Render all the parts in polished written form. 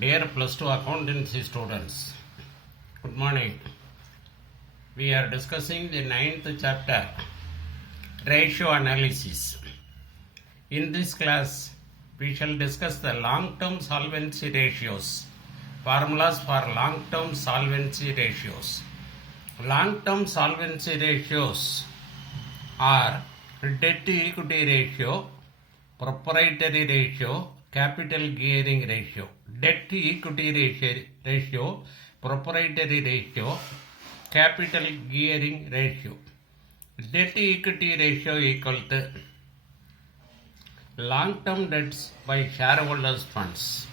Dear plus 2 accountancy students, good morning. We are discussing the 9th chapter, ratio analysis. In this class, we shall discuss the long-term solvency ratios, formulas for long-term solvency ratios. Long-term solvency ratios are debt to equity ratio, proprietary ratio, capital gearing ratio. Debt to equity ratio, proprietary ratio, capital gearing ratio. Debt to equity ratio equal to long-term debts by shareholders' funds.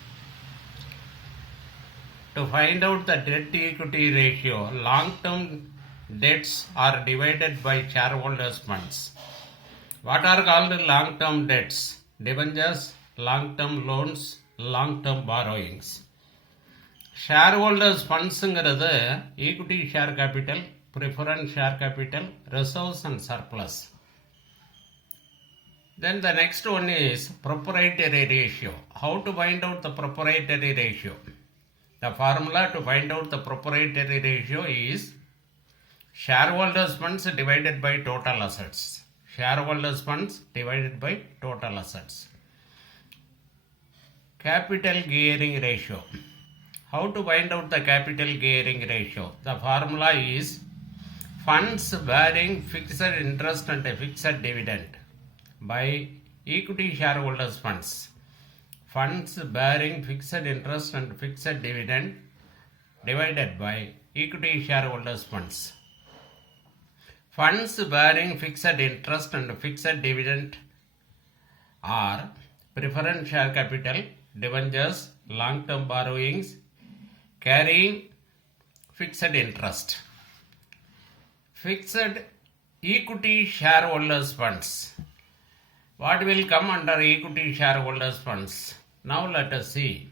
To find out the debt to equity ratio, long-term debts are divided by shareholders' funds. What are called long-term debts? Debentures, long-term loans, long-term borrowings. Shareholders' fundsங்கிறது equity share capital, preference share capital, reserves and surplus. Then the next one is proprietary ratio. How to find out the proprietary ratio? The formula to find out the proprietary ratio is shareholders' funds divided by total assets. Shareholders' funds divided by total assets. Capital gearing ratio. How to find out the capital gearing ratio? The formula is funds bearing fixed interest and fixed dividend by equity shareholders' funds. Funds bearing fixed interest and fixed dividend divided by equity shareholders' funds. Funds bearing fixed interest and fixed dividend are preference share capital, debentures, long-term borrowings, carrying fixed interest. Fixed equity shareholders' funds. What will come under equity shareholders' funds? Now let us see.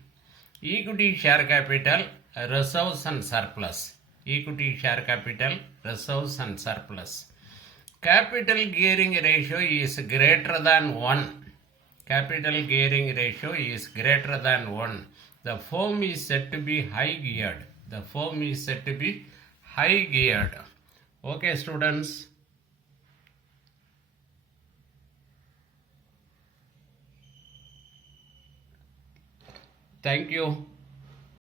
Equity share capital, reserves and surplus. Equity share capital, reserves and surplus. Capital gearing ratio is greater than 1. Capital gearing ratio is greater than 1. The firm is said to be high geared. The firm is said to be high geared. Okay, students. Thank you.